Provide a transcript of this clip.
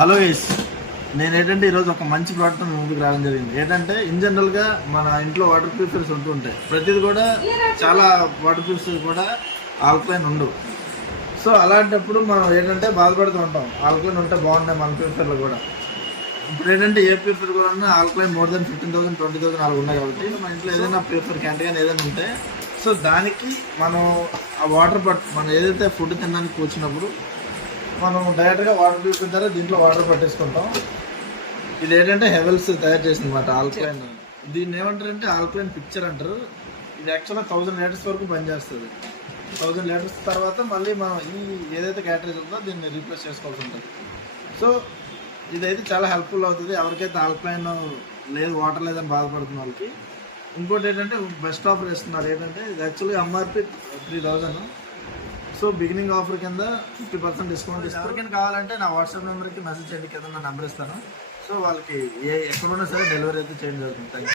Hello yes నేను ఏంటంటే ఈరోజు ఒక మంచి ప్రోడక్ట్ ముందుకు రావడం జరిగింది. ఏంటంటే ఇన్ జనరల్గా మన ఇంట్లో వాటర్ ప్యూరిఫైర్స్ ఉంటూ ఉంటాయి. ప్రతిది కూడా చాలా వాటర్ ప్యూరిఫైర్స్ కూడా ఆల్కలైన్ ఉండవు సో అలాంటప్పుడు మనం ఏంటంటే బాధపడుతూ ఉంటాం. ఆల్కలైన్ ఉంటే బాగుంటాయి మన ప్యూరిఫైర్లు కూడా. ఇప్పుడు ఏంటంటే ఏ ప్యూరిఫైర్ కూడా ఉన్నా alkaline more than fifteen thousand twenty thousand అలా ఉన్నాయి కాబట్టి మన ఇంట్లో ఏదైనా ప్యూరిఫైర్ క్యాంటీ కానీ ఏదైనా ఉంటే సో దానికి మనం ఆ వాటర్ పట్ మనం ఏదైతే ఫుడ్ తినడానికి కూర్చున్నప్పుడు మనం డైరెక్ట్గా వాటర్ ద్వారా దీంట్లో వాటర్ పట్టేసుకుంటాం. ఇది ఏంటంటే హెవెల్స్ తయారు చేసింది అనమాట ఆల్కలైన్ దీన్ని ఏమంటారంటే ఆల్కలైన్ పిక్చర్ అంటారు. ఇది యాక్చువల్గా థౌసండ్ లీటర్స్ వరకు పనిచేస్తుంది. థౌసండ్ లీటర్స్ తర్వాత మళ్ళీ మనం ఈ ఏదైతే క్యాటరేజ్ ఉందో దీన్ని రీప్లేస్ చేసుకోవాల్సి ఉంటుంది. సో ఇదైతే చాలా హెల్ప్ఫుల్ అవుతుంది. ఎవరికైతే ఆల్కలైన్ లేదు వాటర్ లేదని బాధపడుతున్న వాళ్ళకి. ఇంకోటి ఏంటంటే బెస్ట్ ఆఫర్ ఇస్తున్నారు ఏంటంటే ఇది యాక్చువల్గా MRP three thousand so beginning offer కింద ఫిఫ్టీ పర్సెంట్ డిస్కౌంట్ ఇస్తారు. ఎవరికైనా కావాలంటే నా వాట్సాప్ నెంబర్కి మెసేజ్ చేయండి కింద నా నెంబర్ ఇస్తాను. సో వాళ్ళకి ఏ ఎక్కడ ఉన్నా సరే డెలివరీ అయితే చేయడం జరుగుతుంది. Thank you